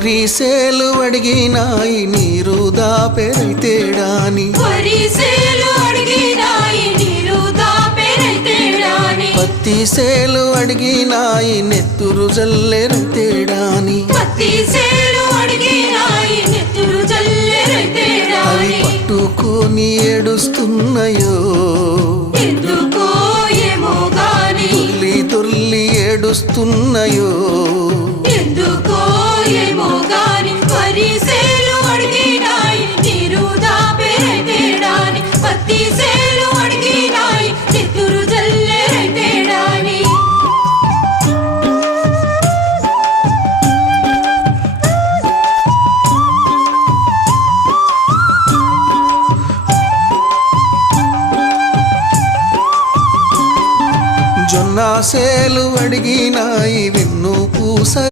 వరిసేలు అడిగినాయి నీరు దాపెరైతేడాని పత్తి సేలు అడిగినాయి నెత్తురు జల్లెరైతేడాని అవి పట్టుకొని ఏడుస్తున్నాయో తుల్లి తుల్లి ఏడుస్తున్నాయో జొన్న సేలు అడిగినాయి వెన్ను పూస